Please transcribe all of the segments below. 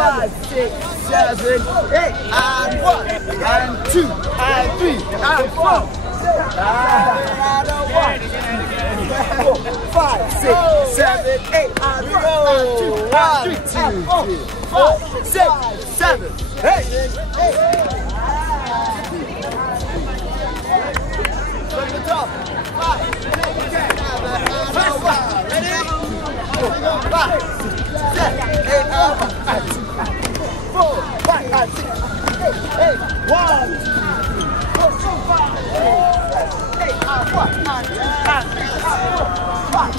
5, 6, 7, 8, and 1, and 2, and 3, and 4. Another 1, 4, 5, 6, 7, 8, and 1, 2, 3, 4, 6, 7, 8. From the top. 5, 6, 7, 8, 4, 5, 6, 8, 1, 2, 3, 4, 5, 8,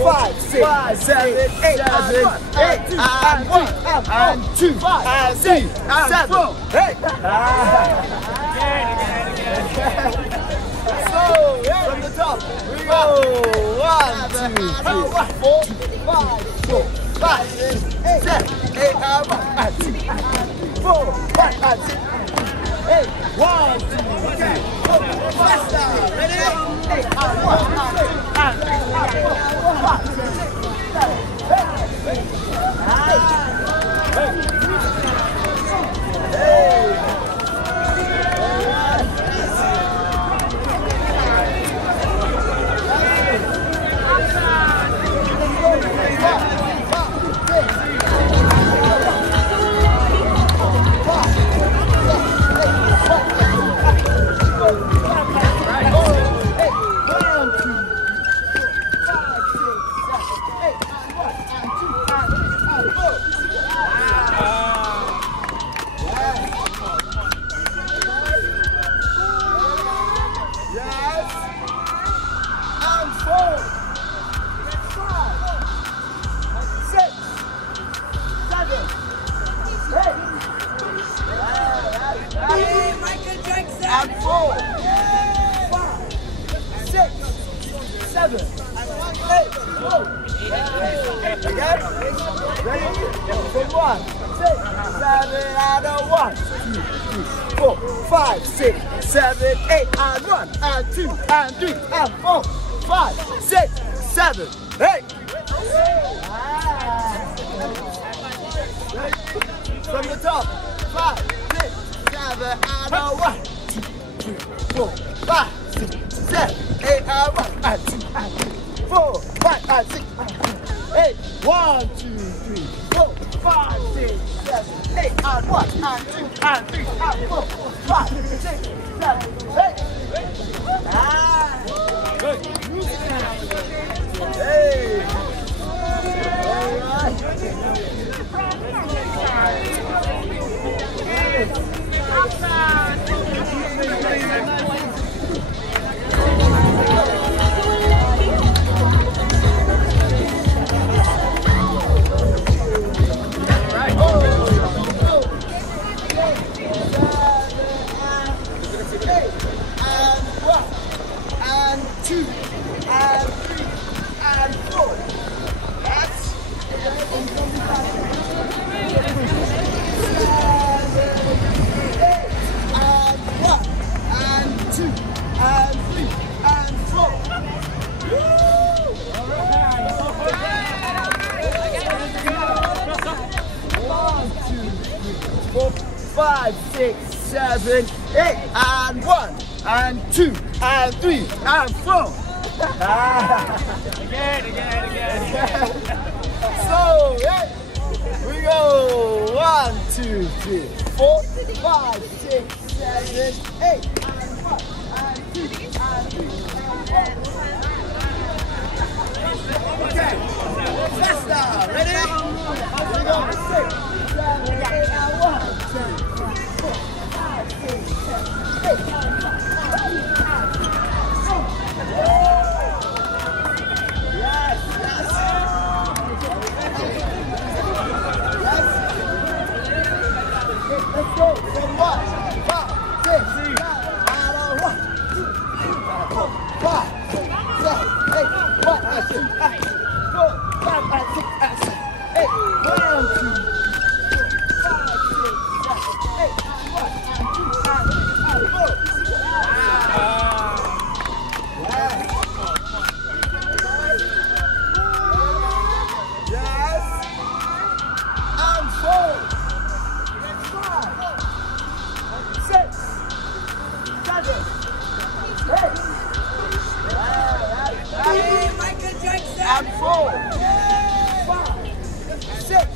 1, 2, 5, 6, 7, 8, and 1, and 2, and 3, and 4. Hey! So, from the top, we go. 1, 2, 3, 4, 5, 4, 5, 6, 7, 8, and 1, and 2, 4, 5, and 6, 8, 1, 2, 3, 4, 5, ready? 8, and 1, and 2, and 3, and 4, 5, 6, 7, 8, from the top, 5, 6, 7, and 1, 2, 3, 4, 5, 6, 7, 8, and 1, and 2, and 3, 4, 5, and 6, 8, 1, 2, 3, 4, 5, 6, 7, 8, and 1, and 2, and 3, and 4, 5, 6, 7, 8. Good. Hey. Five, six, seven, 8, and 1, and 2, and 3, and 4. Again. So, we go 1, 2, 3, 4, 5, 6, 7, 8, and 1, and 2, and 3, and 4. Okay, Leicester, ready? We go, 6, 7, 8, and 1, 2, 3, 4, 5, 6, 7, 8, and 1, 2, and 3, yes, yes. Let's go. From 1, 5, 6, 7, and 1, 2, 3, 4, 5, 6, 7, 8, 1, and 2, and 3, 4, 5, and 6, and 7, 8, 1, 2, 4, 5, 6, 7, 8, 1, and 2, and 3, and 4. Yes. And 4. 6, 7, 8. Michael Jackson. And 4, 5, 6,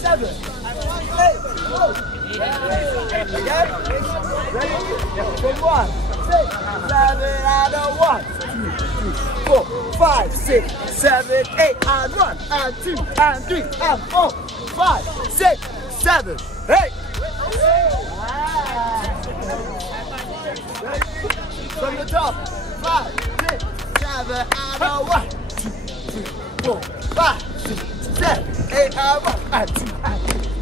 7, 8. Again. Ready? From 1, 6, 7, and 1, 2, 3, 4, 5, 6, 7, 8, and 1, and 2, and 3, and 4, 5, 6, 7, 8. From the top, 5, 6, 7, and 1, 2, 3, 4, 5, 6, 7, 8, and 1, and 2, and 3,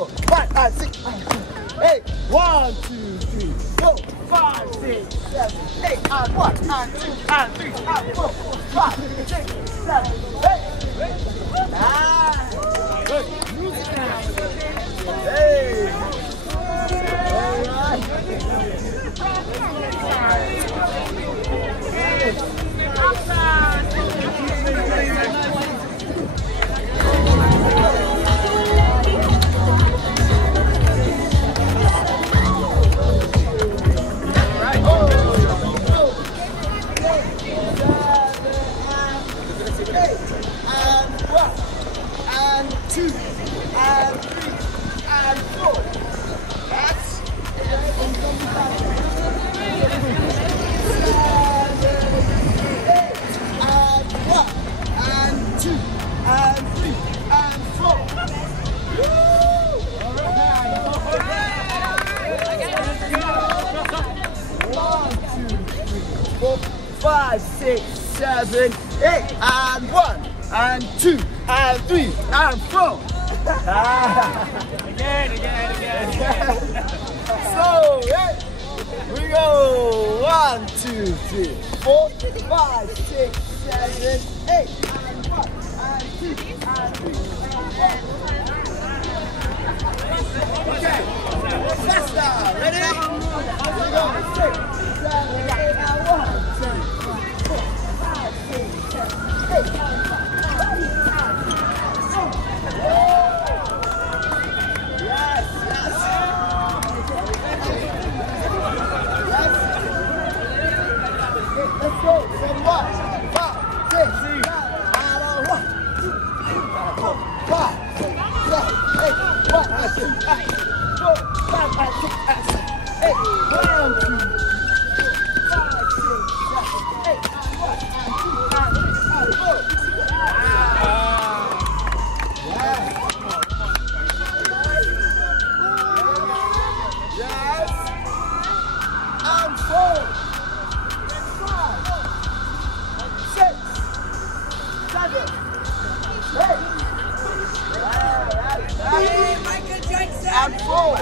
4, 5, and 6, and 8, 1, 2, 3, 4, 5, 6, 7, 8, and 1, and 2, and 3, and 4, 5, 6, 7, 8. Hey. All right. Five, 6, 7, 8, and 1, and 2, and 3, and 4. Again. So, yeah, we go 1, 2, 3, 4, 5, 6, 7, 8, and 1, and 2, and 3, and 4. Okay, Leicester, ready? We go 6, 7, 8, and 1, 2, 3, 4, 5, 6, 7, 8, and 1, 2, and 3, yes. Let's go. From 1, 5, 6, 7, and 1, 2, 3, 4, 5, 6, 7, 8, 1, and 2, and 4, 5, and 6, and 7, 8, 1, 2, 5, 6, 7, 8, 1, and 2, and 3, and 4. Yes. And 4, 5, 6, 7, 8. Michael Jackson. And 4,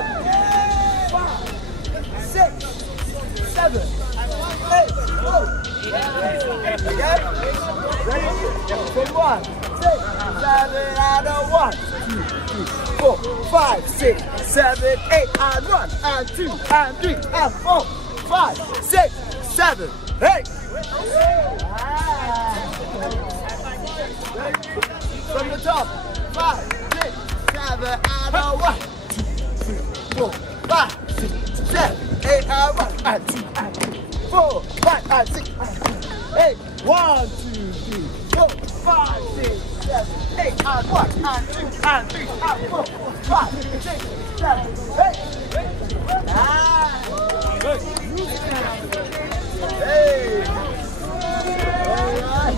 5, 6, 7, 8. Again. Ready? From 1, 6, 7, and 1, 2, 3, 4, 5, 6, 7, 8, and 1, and 2, and 3, and 4, 5, 6, 7, 8. From the top, 5, 6, 7, and 1, 2, 3, 4, 5, 6, 7, 8, and 1, and 2, and 3, 4, 5, and 6, and 8, 1, 2, 3, 4, 5, 6, 7, 8, and 1, and 2, and 3, and 4, 5, 6, 7, 8. Hey! Alright!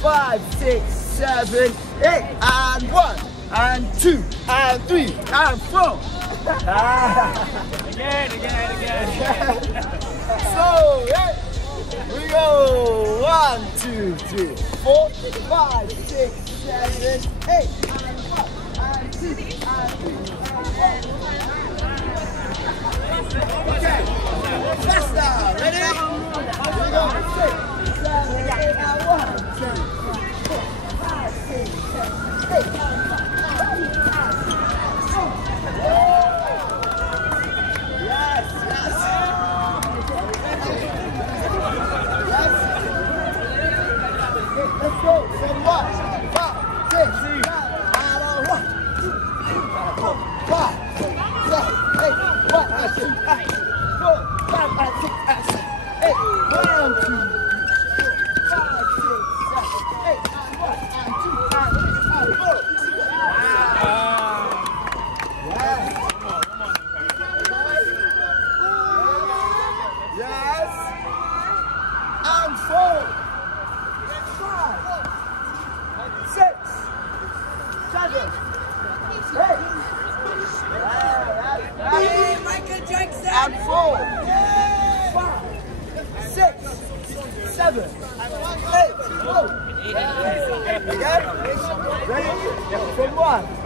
Five, six, seven, eight, and 1, and 2, and 3, and 4. Again. So, yeah. We go 1, 2, 3, 4, 5, 6, 7, 8, and 1, and 2, and 3, and 4. Okay. Leicester, ready? We go 6, 7, 8, and 1, 2, 3, 4, 5, 6, 7, 8, and 1, 2, let's go. Say 1, 5, 6, 7, 4, 5, 6, 7, 8, 1, 2, 4, 5, 6, 7, 8, 1, 2, 5, 6, 7, 8, 1, 2, 4. Yes. And 4. 6, 7, 8. Michael Jackson. And 4, 5, 6, 7, 8. Again. Ready? From 1.